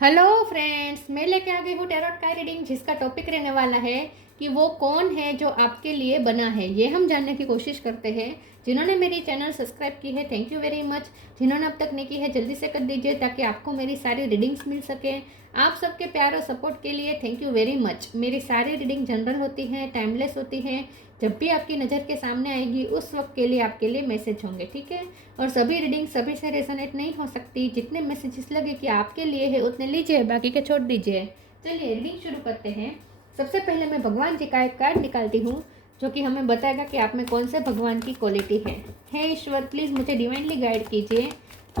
Hello friends, मैं लेके आ गई हूँ टैरोट का रीडिंग, जिसका टॉपिक रहने वाला है कि वो कौन है जो आपके लिए बना है। ये हम जानने की कोशिश करते हैं। जिन्होंने मेरी चैनल सब्सक्राइब की है, थैंक यू वेरी मच। जिन्होंने अब तक नहीं की है, जल्दी से कर दीजिए ताकि आपको मेरी सारी रीडिंग्स मिल सके। आप सबके प्यार और सपोर्ट के लिए थैंक यू वेरी मच। मेरी सारी रीडिंग जनरल होती हैं, टाइमलेस होती हैं। जब भी आपकी नज़र के सामने आएगी उस वक्त के लिए आपके लिए मैसेज होंगे, ठीक है। और सभी रीडिंग सभी से रेजोनेट नहीं हो सकती। जितने मैसेजेस लगे कि आपके लिए है उतने लीजिए, बाकी के छोड़ दीजिए। चलिए रीडिंग शुरू करते हैं। सबसे पहले मैं भगवान जी का एक कार्ड निकालती हूँ, जो कि हमें बताएगा कि आप में कौन से भगवान की क्वालिटी है। हे ईश्वर, प्लीज़ मुझे डिवाइनली गाइड कीजिए।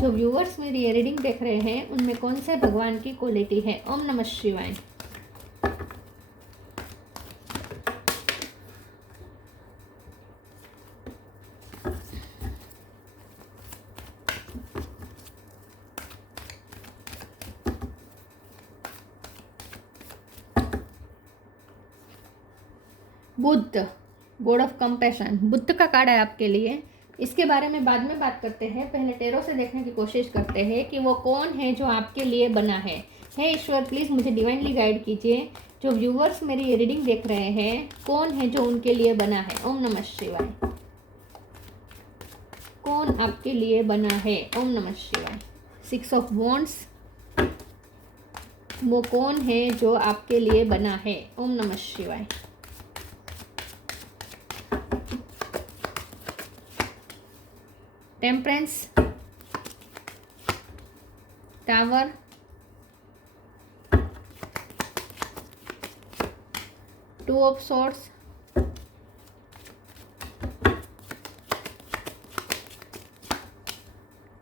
जो व्यूअर्स मेरी ये रीडिंग देख रहे हैं उनमें कौन से भगवान की क्वालिटी है। ओम नमः शिवाय। Buddha, God of compassion, Buddha का कार्ड है आपके लिए। इसके बारे में बाद में बात करते हैं। पहले टेरो से देखने की कोशिश करते हैं कि वो कौन है जो आपके लिए बना है। हे ईश्वर, प्लीज़ मुझे डिवाइनली गाइड कीजिए। जो व्यूअर्स मेरी ये रीडिंग देख रहे हैं, कौन है जो उनके लिए बना है। ओम नमः शिवाय। कौन आपके लिए बना है। ओम नमः शिवाय। 6 ऑफ वॉन्ड्स, वो कौन है जो आपके लिए बना है। ओम नमः शिवाय। Temperance, tower, two of swords,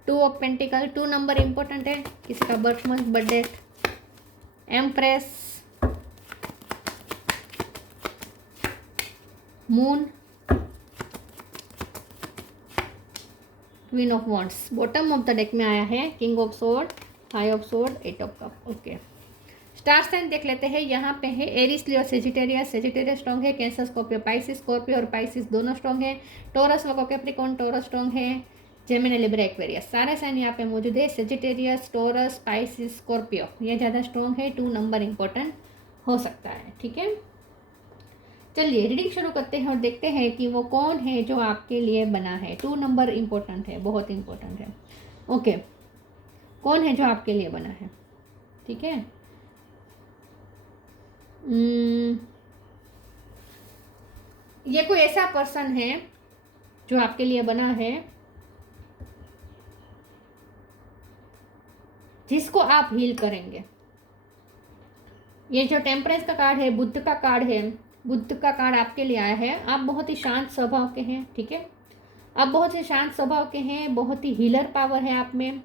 two of pentacle. 2 number important है, किसी का birth month, birth date. Empress, moon, queen of wands. Bottom of the deck में आया है king of sword, five of sword, eight of cup. Okay, star sign देख लेते हैं। यहाँ पे है Aries, Leo, Sagittarius. Sagittarius strong है। Cancer, Scorpio, Pisces. स्कॉर्पियो और पाइसिस दोनों स्ट्रॉन्ग है। Taurus, Virgo, Capricorn, torus strong है। जेमिनी, लिब्रा, एक्वेरियस, सारे साइन यहाँ पे मौजूद है। सेजिटेरियस, टोरस, पाइसिस, स्कॉर्पियो ये ज़्यादा स्ट्रॉन्ग है। 2 नंबर इंपॉर्टेंट हो सकता है, ठीक है। चलिए रीडिंग शुरू करते हैं और देखते हैं कि वो कौन है जो आपके लिए बना है। 2 नंबर इंपॉर्टेंट है, बहुत इंपॉर्टेंट है। ओके, कौन है जो आपके लिए बना है, ठीक है। ये कोई ऐसा पर्सन है जो आपके लिए बना है, जिसको आप हील करेंगे। ये जो टेम्परेंस का कार्ड है, बुद्ध का कार्ड है। बुद्ध का कार्ड आपके लिए आया है। आप बहुत ही शांत स्वभाव के हैं, ठीक है। आप बहुत ही शांत स्वभाव के हैं, बहुत ही हीलर पावर है आप में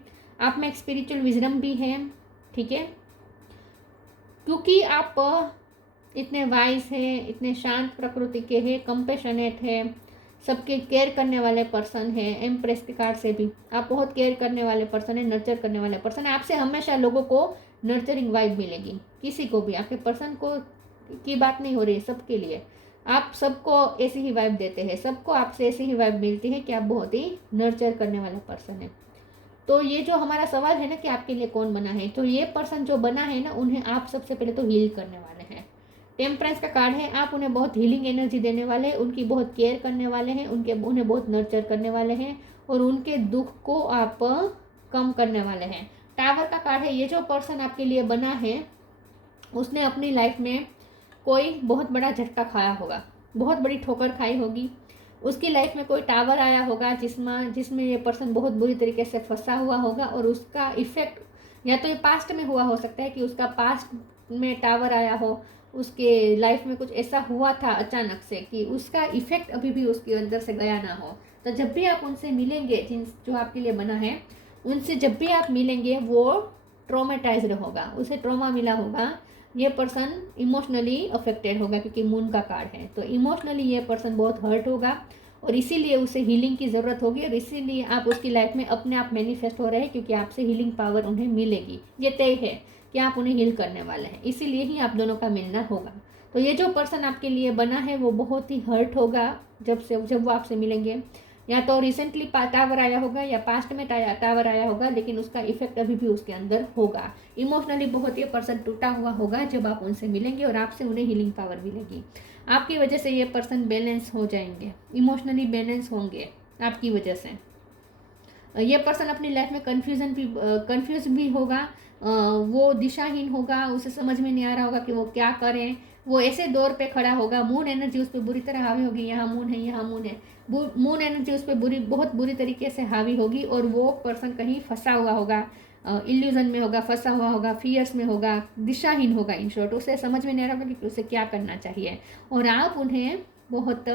एक स्पिरिचुअल विजडम भी है, ठीक है। क्योंकि आप इतने वाइज हैं, इतने शांत प्रकृति के हैं, कंपेशनेट है, सबके केयर करने वाले पर्सन है। एम्प्रेस के कार्ड से भी आप बहुत केयर करने वाले पर्सन है, नर्चर करने वाले पर्सन है। आपसे हमेशा लोगों को नर्चरिंग वाइब मिलेगी, किसी को भी। आपके पर्सन को की बात नहीं हो रही है, सबके लिए आप सबको ऐसी ही वाइब देते हैं। सबको आपसे ऐसी ही वाइब मिलती है कि आप बहुत ही नर्चर करने वाला पर्सन है। तो ये जो हमारा सवाल है ना कि आपके लिए कौन बना है, तो ये पर्सन जो बना है ना, उन्हें आप सबसे पहले तो हील करने वाले हैं। टेम्परेंस का कार्ड है। आप उन्हें बहुत हीलिंग एनर्जी देने वाले हैं, उनकी बहुत केयर करने वाले हैं, उन्हें बहुत नर्चर करने वाले हैं, और उनके दुख को आप कम करने वाले हैं। टावर का कार्ड है। ये जो पर्सन आपके लिए बना है, उसने अपनी लाइफ में कोई बहुत बड़ा झटका खाया होगा, बहुत बड़ी ठोकर खाई होगी। उसकी लाइफ में कोई टावर आया होगा जिसमें ये पर्सन बहुत बुरी तरीके से फंसा हुआ होगा, और उसका इफेक्ट या तो ये पास्ट में हुआ हो सकता है कि उसका पास्ट में टावर आया हो, उसके लाइफ में कुछ ऐसा हुआ था अचानक से कि उसका इफेक्ट अभी भी उसके अंदर से गया ना हो। तो जब भी आप उनसे मिलेंगे, जो आपके लिए बना है, उनसे जब भी आप मिलेंगे वो ट्रोमेटाइज्ड होगा, उसे ट्रोमा मिला होगा। ये पर्सन इमोशनली अफेक्टेड होगा, क्योंकि मून का कार्ड है। तो इमोशनली ये पर्सन बहुत हर्ट होगा, और इसीलिए उसे हीलिंग की ज़रूरत होगी, और इसीलिए आप उसकी लाइफ में अपने आप मैनिफेस्ट हो रहे हैं, क्योंकि आपसे हीलिंग पावर उन्हें मिलेगी। ये तय है कि आप उन्हें हील करने वाले हैं, इसीलिए ही आप दोनों का मिलना होगा। तो ये जो पर्सन आपके लिए बना है वो बहुत ही हर्ट होगा जब वो आपसे मिलेंगे। या तो रिसेंटली टावर आया होगा या पास्ट में टावर आया होगा, लेकिन उसका इफेक्ट अभी भी उसके अंदर होगा। इमोशनली बहुत ये पर्सन टूटा हुआ होगा जब आप उनसे मिलेंगे और आपसे उन्हें हीलिंग पावर मिलेगी। आपकी वजह से ये पर्सन बैलेंस हो जाएंगे, इमोशनली बैलेंस होंगे आपकी वजह से। ये पर्सन अपनी लाइफ में कंफ्यूज भी होगा, वो दिशाहीन होगा, उसे समझ में नहीं आ रहा होगा कि वो क्या करें। वो ऐसे दौर पे खड़ा होगा, मून एनर्जी उस पर बुरी तरह हावी होगी, यहाँ मून है, यहाँ मून है, मून एनर्जी उस पर बहुत बुरी तरीके से हावी होगी, और वो पर्सन कहीं फंसा हुआ होगा, इल्यूजन में होगा, फंसा हुआ होगा, फियर्स में होगा, दिशाहीन होगा। इन शॉर्ट उसे समझ में नहीं आ रहा होगा कि उसे क्या करना चाहिए, और आप उन्हें बहुत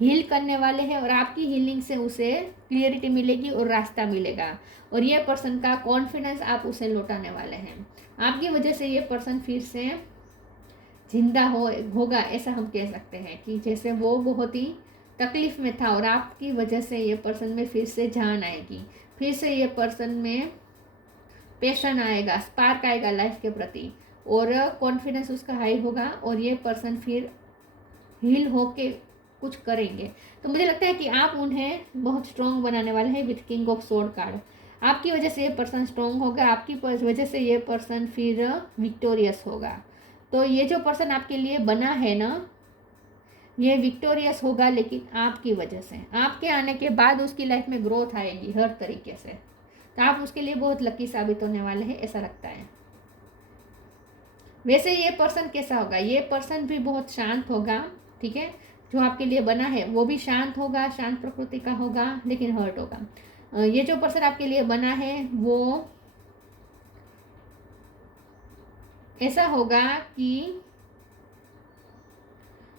हील करने वाले हैं, और आपकी हीलिंग से उसे क्लियरिटी मिलेगी और रास्ता मिलेगा, और ये पर्सन का कॉन्फिडेंस आप उसे लौटाने वाले हैं। आपकी वजह से ये पर्सन फिर से जिंदा होगा, ऐसा हम कह सकते हैं कि जैसे वो बहुत ही तकलीफ में था, और आपकी वजह से ये पर्सन में फिर से जान आएगी, फिर से ये पर्सन में पैशन आएगा, स्पार्क आएगा लाइफ के प्रति, और कॉन्फिडेंस उसका हाई होगा, और ये पर्सन फिर हील होके कुछ करेंगे। तो मुझे लगता है कि आप उन्हें बहुत स्ट्रॉन्ग बनाने वाले हैं with king of sword card. आपकी वजह से ये पर्सन स्ट्रॉन्ग होगा, आपकी वजह से ये पर्सन फिर विक्टोरियस होगा। तो ये जो पर्सन आपके लिए बना है ना, ये विक्टोरियस होगा, लेकिन आपकी वजह से। आपके आने के बाद उसकी लाइफ में ग्रोथ आएगी हर तरीके से, तो आप उसके लिए बहुत लकी साबित होने वाले हैं, ऐसा लगता है। वैसे ये पर्सन कैसा होगा, ये पर्सन भी बहुत शांत होगा, ठीक है। जो आपके लिए बना है वो भी शांत होगा, शांत प्रकृति का होगा, लेकिन हर्ट होगा। ये जो पर्सन आपके लिए बना है वो ऐसा होगा कि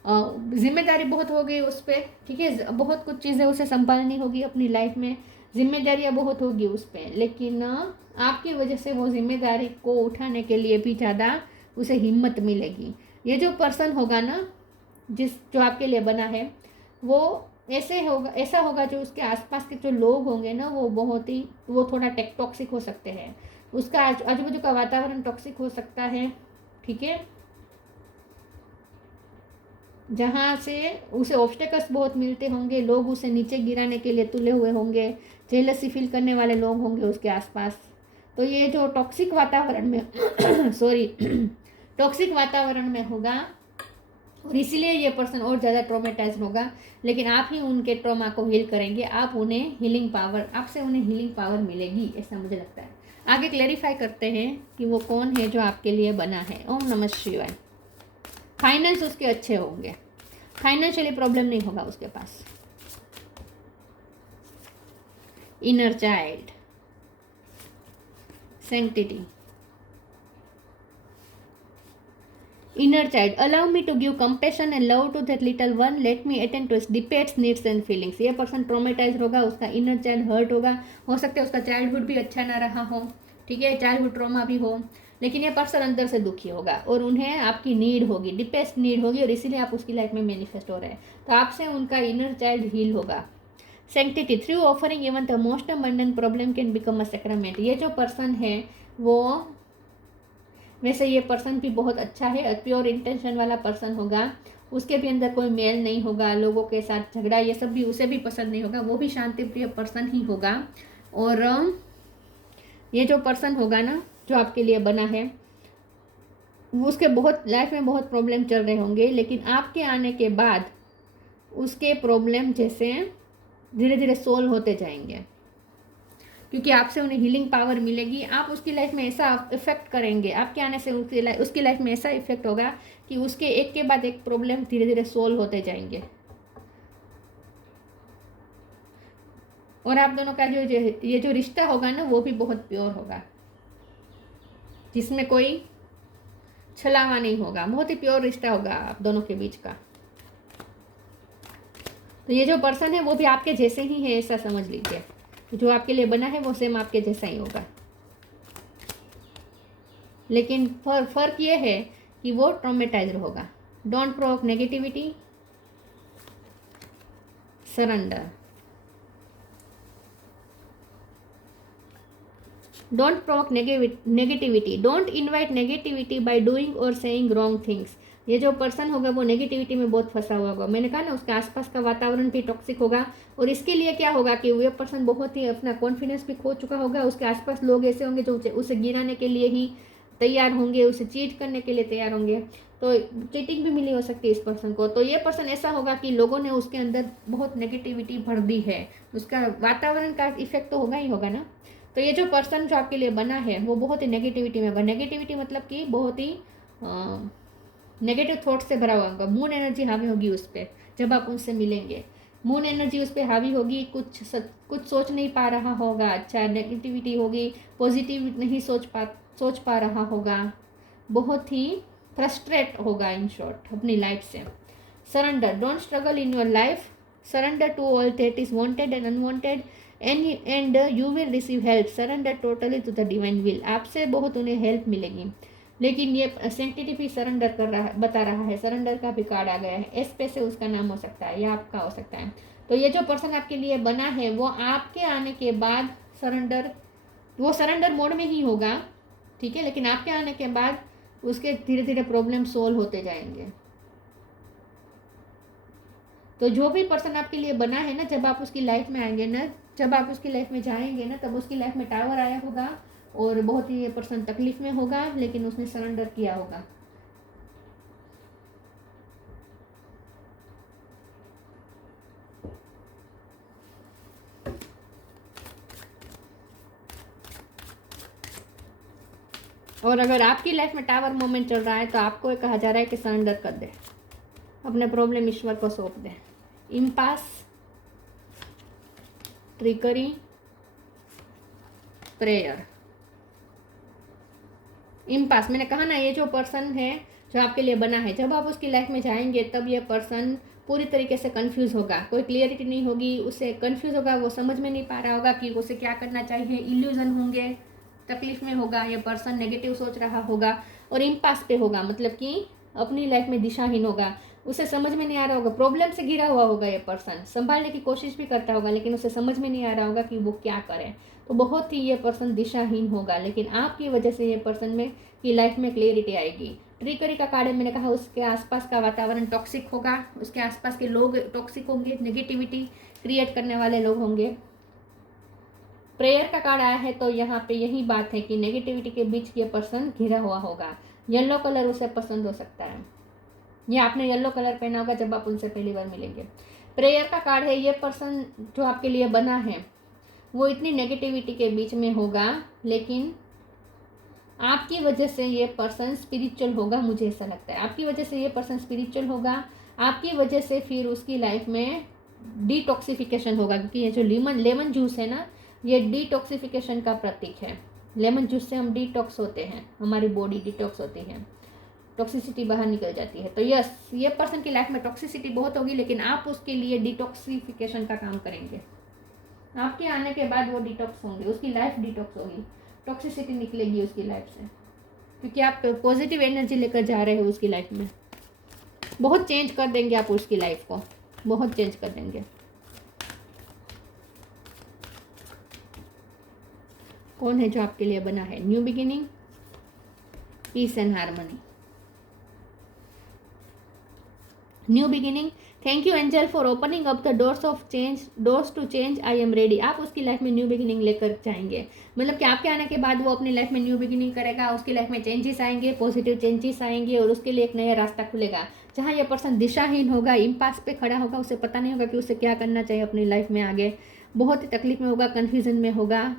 जिम्मेदारी बहुत होगी उस पर, ठीक है। बहुत कुछ चीज़ें उसे संभालनी होगी अपनी लाइफ में, जिम्मेदारियां बहुत होगी उस पर, लेकिन आपकी वजह से वो जिम्मेदारी को उठाने के लिए भी ज़्यादा उसे हिम्मत मिलेगी। ये जो पर्सन होगा ना, जो आपके लिए बना है, वो ऐसा होगा जो उसके आसपास के जो लोग होंगे ना, वो थोड़ा टॉक्सिक हो सकते हैं, उसका आजू बाजू का वातावरण टॉक्सिक हो सकता है, ठीक है। जहाँ से उसे ऑब्स्टेकल्स बहुत मिलते होंगे, लोग उसे नीचे गिराने के लिए तुले हुए होंगे, जेलसी फील करने वाले लोग होंगे उसके आसपास। तो ये जो टॉक्सिक वातावरण में सॉरी टॉक्सिक वातावरण में होगा, और इसीलिए ये पर्सन और ज़्यादा ट्रॉमेटाइज होगा, लेकिन आप ही उनके ट्रॉमा को हील करेंगे, आपसे उन्हें हीलिंग पावर मिलेगी, ऐसा मुझे लगता है। आगे क्लैरिफाई करते हैं कि वो कौन है जो आपके लिए बना है। ओम नमः शिवाय। फाइनेंस उसके अच्छे होंगे, फाइनेंशियली प्रॉब्लम नहीं होगा उसके पास। Inner child, sanctity. Inner child, allow me to give compassion and love to that little one. Let me attend to its debates, needs and feelings. ये पर्सन ट्रोमेटाइज होगा, उसका इनर चाइल्ड हर्ट होगा, हो सकता है उसका चाइल्डहुड भी अच्छा ना रहा हो, ठीक है, चाइल्डहुड ट्रॉमा भी हो, लेकिन ये पर्सन अंदर से दुखी होगा, और उन्हें आपकी नीड होगी, डिपेस्ट नीड होगी, और इसीलिए आप उसकी लाइफ में मैनिफेस्ट हो रहे हैं। तो आपसे उनका इनर चाइल्ड हील होगा। Sanctity, through offering even the most abundant problem can become a sacrament. ये जो पर्सन है वो, वैसे ये पर्सन भी बहुत अच्छा है, प्योर इंटेंशन वाला पर्सन होगा, उसके भी अंदर कोई मेल नहीं होगा, लोगों के साथ झगड़ा ये सब भी उसे भी पसंद नहीं होगा, वो भी शांति प्रिय पर्सन ही होगा। और ये जो पर्सन होगा ना, जो आपके लिए बना है, उसके बहुत लाइफ में बहुत प्रॉब्लम चल रहे होंगे, लेकिन आपके आने के बाद उसके प्रॉब्लम जैसे धीरे धीरे सोल्व होते जाएंगे, क्योंकि आपसे उन्हें हीलिंग पावर मिलेगी। आप उसकी लाइफ में ऐसा इफेक्ट करेंगे, आपके आने से उसकी लाइफ में ऐसा इफेक्ट होगा कि उसके एक के बाद एक प्रॉब्लम धीरे धीरे सोल्व होते जाएंगे, और आप दोनों का ये जो रिश्ता होगा ना, वो भी बहुत प्योर होगा, जिसमें कोई छलावा नहीं होगा, बहुत ही प्योर रिश्ता होगा आप दोनों के बीच का। तो ये जो पर्सन है वो भी आपके जैसे ही है, ऐसा समझ लीजिए, जो आपके लिए बना है वो सेम आपके जैसा ही होगा, लेकिन फर्क ये है कि वो ट्रॉमेटाइज्ड होगा। Don't provoke negativity, surrender. Don't provoke negativity, don't invite negativity by doing और सेइंग रॉन्ग थिंग्स। ये जो पर्सन होगा वो नेगेटिविटी में बहुत फंसा हुआ होगा। मैंने कहा ना, उसके आसपास का वातावरण भी टॉक्सिक होगा। और इसके लिए क्या होगा कि वो पर्सन बहुत ही अपना कॉन्फिडेंस भी खो चुका होगा। उसके आसपास लोग ऐसे होंगे जो उसे गिराने के लिए ही तैयार होंगे, उसे चीट करने के लिए तैयार होंगे। तो चीटिंग भी मिली हो सकती है इस पर्सन को। तो ये पर्सन ऐसा होगा कि लोगों ने उसके अंदर बहुत नेगेटिविटी भर दी है। उसका वातावरण का इफेक्ट तो होगा ही होगा ना। तो ये जो पर्सन जो आपके लिए बना है वो बहुत ही नेगेटिविटी में होगा। नेगेटिविटी मतलब कि बहुत ही नेगेटिव थॉट से भरा हुआ होगा। मून एनर्जी हावी होगी उस पर जब आप उनसे मिलेंगे। मून एनर्जी उस पर हावी होगी। कुछ सोच नहीं पा रहा होगा। अच्छा, नेगेटिविटी होगी, पॉजिटिव नहीं सोच पा रहा होगा। बहुत ही फ्रस्ट्रेट होगा इन शॉर्ट अपनी लाइफ से। Surrender, don't struggle in your life, surrender to all that is wanted and unwanted and you will receive help. Surrender totally to the divine will. आपसे बहुत उन्हें हेल्प मिलेगी। लेकिन ये सेंसिटिव भी सरेंडर कर रहा है, बता रहा है। सरेंडर का भी कार्ड आ गया है। एस पे से उसका नाम हो सकता है या आपका हो सकता है। तो ये जो पर्सन आपके लिए बना है वो आपके आने के बाद सरेंडर मोड में ही होगा, ठीक है। लेकिन आपके आने के बाद उसके धीरे धीरे प्रॉब्लम सोल्व होते जाएंगे। तो जो भी पर्सन आपके लिए बना है ना, जब आप उसकी लाइफ में आएंगे ना, जब आप उसकी लाइफ में जाएंगे ना, तब उसकी लाइफ में टावर आया होगा और बहुत ही ये पर्सन तकलीफ में होगा, लेकिन उसने सरेंडर किया होगा। और अगर आपकी लाइफ में टावर मोमेंट चल रहा है तो आपको कहा जा रहा है कि सरेंडर कर दे, अपने प्रॉब्लम ईश्वर को सौंप दे। Impasse, trickery, prayer. इम्पास, मैंने कहा ना, ये जो पर्सन है जो आपके लिए बना है, जब आप उसकी लाइफ में जाएंगे तब ये पर्सन पूरी तरीके से कंफ्यूज होगा। कोई क्लियरिटी नहीं होगी, उसे कंफ्यूज होगा, वो समझ में नहीं पा रहा होगा कि उसे क्या करना चाहिए। इल्यूजन होंगे, तकलीफ में होगा, ये पर्सन नेगेटिव सोच रहा होगा और इम्पास पे होगा, मतलब कि अपनी लाइफ में दिशाहीन होगा। उसे समझ में नहीं आ रहा होगा, प्रॉब्लम से घिरा हुआ होगा। ये पर्सन संभालने की कोशिश भी करता होगा लेकिन उसे समझ में नहीं आ रहा होगा कि वो क्या करे। तो बहुत ही ये पर्सन दिशाहीन होगा। लेकिन आपकी वजह से ये पर्सन में की लाइफ में क्लियरिटी आएगी। ट्रिकरी का कार्ड है, मैंने कहा उसके आसपास का वातावरण टॉक्सिक होगा, उसके आसपास के लोग टॉक्सिक होंगे, नेगेटिविटी क्रिएट करने वाले लोग होंगे। प्रेयर का कार्ड आया है, तो यहाँ पे यही बात है कि नेगेटिविटी के बीच ये पर्सन घिरा हुआ होगा। येलो कलर उसे पसंद हो सकता है, ये आपने येलो कलर पहना होगा जब आप उनसे पहली बार मिलेंगे। प्रेयर का कार्ड है, ये पर्सन जो आपके लिए बना है वो इतनी नेगेटिविटी के बीच में होगा, लेकिन आपकी वजह से ये पर्सन स्पिरिचुअल होगा। मुझे ऐसा लगता है आपकी वजह से ये पर्सन स्पिरिचुअल होगा। आपकी वजह से फिर उसकी लाइफ में डिटॉक्सिफिकेशन होगा, क्योंकि ये जो लेमन जूस है ना, ये डिटॉक्सिफिकेशन का प्रतीक है। लेमन जूस से हम डिटॉक्स होते हैं, हमारी बॉडी डिटॉक्स होती है, टॉक्सिसिटी बाहर निकल जाती है। तो यस, ये पर्सन की लाइफ में टॉक्सिसिटी बहुत होगी, लेकिन आप उसके लिए डिटॉक्सिफिकेशन का काम करेंगे। आपके आने के बाद वो डिटॉक्स होंगे, उसकी लाइफ डिटॉक्स होगी, टॉक्सिसिटी निकलेगी उसकी लाइफ से, क्योंकि आप पॉजिटिव एनर्जी लेकर जा रहे हो उसकी लाइफ में। बहुत चेंज कर देंगे आप उसकी लाइफ को, बहुत चेंज कर देंगे। कौन है जो आपके लिए बना है? New beginning, peace and harmony. New beginning, thank you angel for opening up the doors to change, I am ready. आप उसकी लाइफ में न्यू बिगिनिंग लेकर जाएंगे, मतलब कि आपके आने के बाद वो अपनी लाइफ में न्यू बिगिनिंग करेगा, उसकी लाइफ में चेंजेस आएंगे, पॉजिटिव चेंजेस आएंगे और उसके लिए एक नया रास्ता खुलेगा। जहाँ यह पर्सन दिशाहीन होगा, इम्पास पे खड़ा होगा, उसे पता नहीं होगा कि उसे क्या करना चाहिए अपनी लाइफ में आगे, बहुत ही तकलीफ में होगा, कन्फ्यूजन में होगा,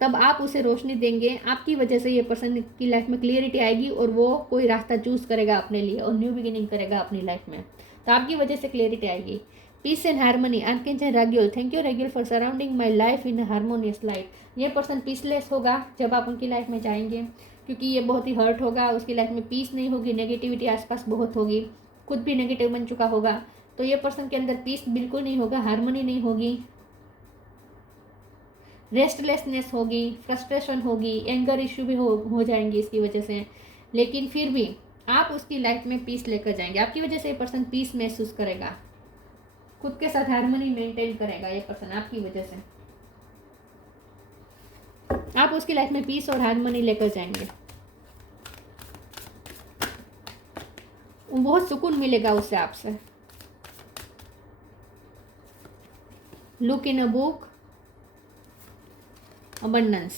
तब आप उसे रोशनी देंगे। आपकी वजह से ये पर्सन की लाइफ में क्लियरिटी आएगी और वो कोई रास्ता चूज़ करेगा अपने लिए और न्यू बिगिनिंग करेगा अपनी लाइफ में, तो आपकी वजह से क्लियरिटी आएगी। Peace and harmony, archangel Raguel, thank you Raguel for surrounding my life in harmonious life. ये पर्सन पीसलेस होगा जब आप उनकी लाइफ में जाएंगे, क्योंकि ये बहुत ही हर्ट होगा, उसकी लाइफ में पीस नहीं होगी, नेगेटिविटी आसपास बहुत होगी, खुद भी नेगेटिव बन चुका होगा। तो ये पर्सन के अंदर पीस बिल्कुल नहीं होगा, हार्मनी नहीं होगी, रेस्टलेसनेस होगी, फ्रस्ट्रेशन होगी, एंगर इश्यू भी हो जाएंगी इसकी वजह से। लेकिन फिर भी आप उसकी लाइफ में पीस लेकर जाएंगे। आपकी वजह से ये पर्सन पीस महसूस करेगा, खुद के साथ हार्मनी मेंटेन करेगा ये पर्सन आपकी वजह से। आप उसकी लाइफ में पीस और हार्मनी लेकर जाएंगे। बहुत सुकून मिलेगा उससे आपसे। Look in a book abundance.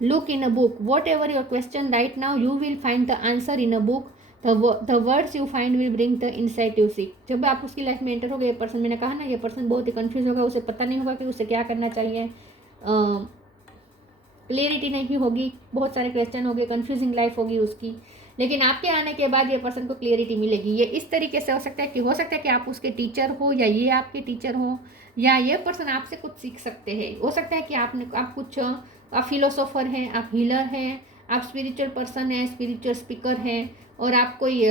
Look in a book. Whatever your question right now, you will find the answer in a book. The words you find will bring the insight you seek. जब आप उसकी life में enter हो गए, person, मैंने कहा ना, ये पर्सन बहुत ही कंफ्यूज होगा, उसे पता नहीं होगा कि उसे क्या करना चाहिए, क्लियरिटी नहीं होगी, बहुत सारे क्वेश्चन हो गए, कंफ्यूजिंग लाइफ होगी उसकी। लेकिन आपके आने के बाद ये पर्सन को क्लियरिटी मिलेगी। ये इस तरीके से हो सकता है कि आप उसके टीचर हो, या ये आपके टीचर हो, या ये पर्सन आपसे कुछ सीख सकते हैं। हो सकता है कि आप फिलोसोफर हैं, आप हीलर हैं, आप स्पिरिचुअल पर्सन हैं, स्पिरिचुअल स्पीकर हैं, और आप कोई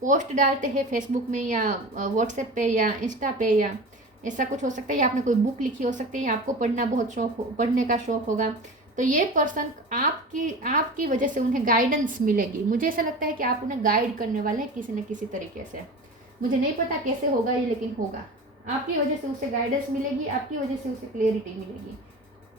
पोस्ट डालते हैं फेसबुक में या व्हाट्सएप पे या इंस्टा पे, या ऐसा कुछ हो सकता है, या आपने कोई बुक लिखी हो सकती है, या आपको पढ़ने का शौक होगा। तो ये पर्सन आपकी वजह से उन्हें गाइडेंस मिलेगी। मुझे ऐसा लगता है कि आप उन्हें गाइड करने वाले हैं किसी न किसी तरीके से। मुझे नहीं पता कैसे होगा ये, लेकिन होगा। आपकी वजह से उसे गाइडेंस मिलेगी, आपकी वजह से उसे क्लियरिटी मिलेगी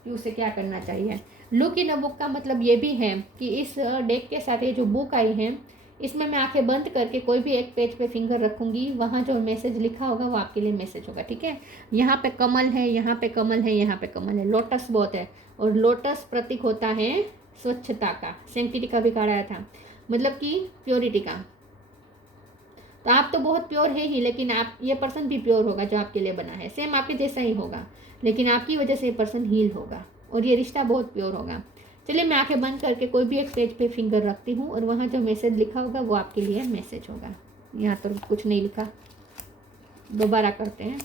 कि उसे क्या करना चाहिए। लुक इन अ बुक का मतलब ये भी है कि इस डेक के साथ ये जो बुक आई है, इसमें मैं आंखें बंद करके कोई भी एक पेज पे फिंगर रखूंगी, वहाँ जो मैसेज लिखा होगा वो आपके लिए मैसेज होगा, ठीक है। यहाँ पे कमल है, यहाँ पे कमल है, यहाँ पे कमल है, लोटस बहुत है, और लोटस प्रतीक होता है स्वच्छता का, सैंक्टिटी का भी कार्ड आया था, मतलब कि प्योरिटी का। तो आप तो बहुत प्योर है ही, लेकिन आप, ये पर्सन भी प्योर होगा जो आपके लिए बना है, सेम आपके जैसा ही होगा, लेकिन आपकी वजह से ये पर्सन हील होगा, और ये रिश्ता बहुत प्योर होगा। चलिए, मैं आंखें बंद करके कोई भी एक पेज पे फिंगर रखती हूँ, और वहाँ जो मैसेज लिखा होगा वो आपके लिए मैसेज होगा। यहाँ तो कुछ नहीं लिखा, दोबारा करते हैं।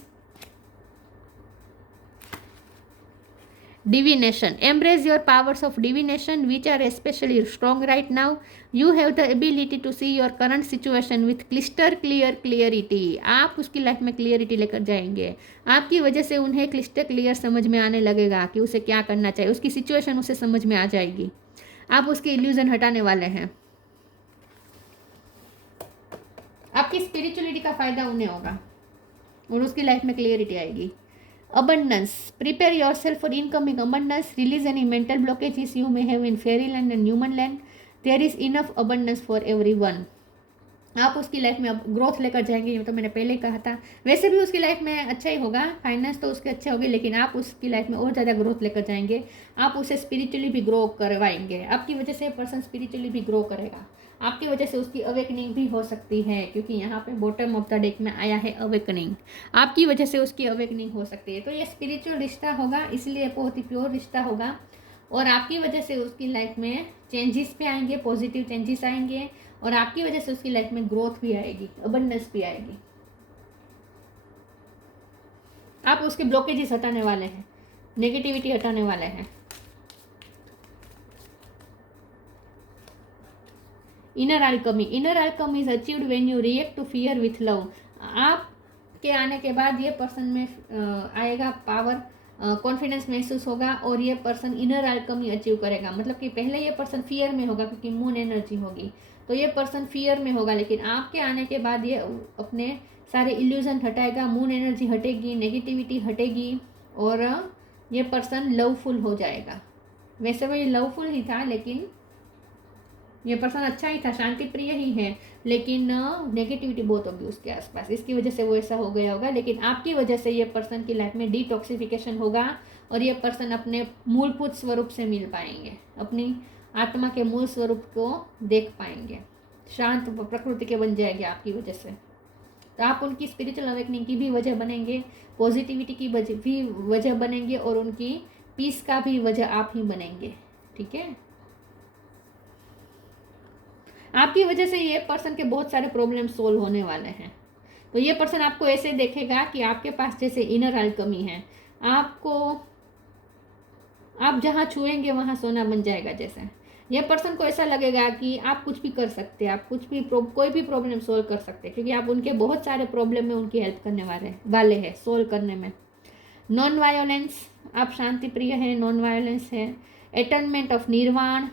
Divination. Embrace your powers of divination, which are especially strong right now. You have the ability to see your current situation with crystal clear clarity. आप उसकी लाइफ में क्लियरिटी लेकर जाएंगे। आपकी वजह से उन्हें क्लिस्टर क्लियर समझ में आने लगेगा कि उसे क्या करना चाहिए, उसकी सिचुएशन उसे समझ में आ जाएगी। आप उसकी इल्यूजन हटाने वाले हैं। आपकी स्पिरिचुअलिटी का फायदा उन्हें होगा, और उसकी लाइफ में क्लियरिटी आएगी। Abundance. Prepare yourself for incoming abundance. Release any mental blockages you may have in fairyland and human land. There is enough abundance for everyone. आप उसकी लाइफ में अब ग्रोथ लेकर जाएंगे, ये तो मैंने पहले कहा था। वैसे भी उसकी लाइफ में अच्छा ही होगा, फाइनेंस तो उसके अच्छे होंगे, लेकिन आप उसकी लाइफ में और ज़्यादा ग्रोथ लेकर जाएंगे। आप उसे स्पिरिचुअली भी ग्रो करवाएंगे। आपकी वजह से पर्सन स्पिरिचुअली भी ग्रो करेगा। आपकी वजह से उसकी अवेकनिंग भी हो सकती है, क्योंकि यहाँ पे बॉटम ऑफ द डेक में आया है अवेकनिंग। आपकी वजह से उसकी अवेकनिंग हो सकती है। तो ये स्पिरिचुअल रिश्ता होगा, इसलिए बहुत ही प्योर रिश्ता होगा, और आपकी वजह से उसकी लाइफ में चेंजेस भी आएंगे, पॉजिटिव चेंजेस आएंगे, और आपकी वजह से उसकी लाइफ में ग्रोथ भी आएगी, अबंडेंस भी आएगी। आप उसके ब्लॉकेजेस हटाने वाले हैं, नेगेटिविटी हटाने वाले हैं। Inner alchemy. Inner alchemy is achieved when you react to fear with love. आपके आने के बाद ये पर्सन में आएगा पावर, कॉन्फिडेंस महसूस होगा, और ये पर्सन इनर अल्केमी अचीव करेगा। मतलब कि पहले ये पर्सन फियर में होगा, क्योंकि मून एनर्जी होगी, तो ये पर्सन फियर में होगा, लेकिन आपके आने के बाद ये अपने सारे इल्यूजन हटाएगा, मून एनर्जी हटेगी, नेगेटिविटी हटेगी, और ये पर्सन लवफुल हो जाएगा। वैसे वो ये लवफुल ही था, लेकिन ये पर्सन अच्छा ही था, शांति प्रिय ही है, लेकिन नेगेटिविटी बहुत होगी उसके आसपास, इसकी वजह से वो ऐसा हो गया होगा। लेकिन आपकी वजह से ये पर्सन की लाइफ में डिटॉक्सिफिकेशन होगा, और ये पर्सन अपने मूलभूत स्वरूप से मिल पाएंगे, अपनी आत्मा के मूल स्वरूप को देख पाएंगे, शांत प्रकृति के बन जाएंगे आपकी वजह से। तो आप उनकी स्पिरिचुअल अवेकनिंग की भी वजह बनेंगे, पॉजिटिविटी की भी वजह बनेंगे, और उनकी पीस का भी वजह आप ही बनेंगे, ठीक है। आपकी वजह से ये पर्सन के बहुत सारे प्रॉब्लम सोल्व होने वाले हैं। तो ये पर्सन आपको ऐसे देखेगा कि आपके पास जैसे इनर अल्केमी है, आपको, आप जहाँ छुएंगे वहाँ सोना बन जाएगा। जैसे ये पर्सन को ऐसा लगेगा कि आप कुछ भी कर सकते हैं, आप कुछ भी कोई भी प्रॉब्लम सोल्व कर सकते हैं, क्योंकि आप उनके बहुत सारे प्रॉब्लम में उनकी हेल्प करने वाले हैं सोल्व करने में। नॉन वायोलेंस, आप शांति प्रिय हैं, नॉन वायोलेंस है। अटेनमेंट ऑफ निर्वाण,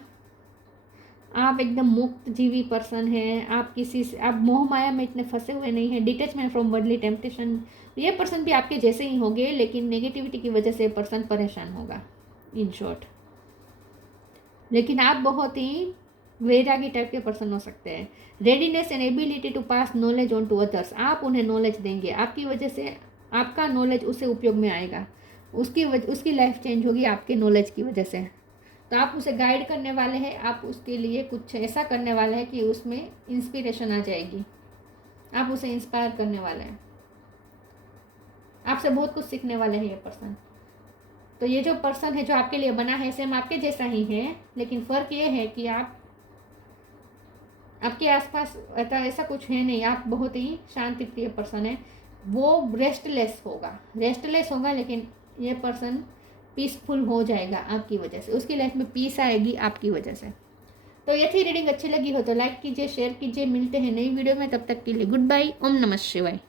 आप एकदम मुक्त जीवी पर्सन है, आप किसी से, आप मोह माया में इतने फंसे हुए नहीं हैं। डिटैचमेंट फ्रॉम वर्ल्डली टेम्पटेशन, ये पर्सन भी आपके जैसे ही होंगे, लेकिन नेगेटिविटी की वजह से पर्सन परेशान होगा, इन शॉर्ट। लेकिन आप बहुत ही वैरागी टाइप के पर्सन हो सकते हैं। Readiness and ability to pass knowledge on to others, आप उन्हें नॉलेज देंगे, आपकी वजह से आपका नॉलेज उसे उपयोग में आएगा, उसकी लाइफ चेंज होगी आपके नॉलेज की वजह से। तो आप उसे गाइड करने वाले हैं, आप उसके लिए कुछ ऐसा करने वाले हैं कि उसमें इंस्पिरेशन आ जाएगी, आप उसे इंस्पायर करने वाले हैं, आपसे बहुत कुछ सीखने वाले हैं ये पर्सन। तो ये जो पर्सन है जो आपके लिए बना है सेम आपके जैसा ही है, लेकिन फ़र्क ये है कि आपके आसपास ऐसा कुछ है नहीं, आप बहुत ही शांति प्रिय पर्सन है। वो रेस्टलेस होगा, लेकिन ये पर्सन पीसफुल हो जाएगा आपकी वजह से, उसकी लाइफ में पीस आएगी आपकी वजह से। तो ये थी रीडिंग, अच्छी लगी हो तो लाइक कीजिए, शेयर कीजिए। मिलते हैं नई वीडियो में, तब तक के लिए गुड बाय। ओम नमः शिवाय।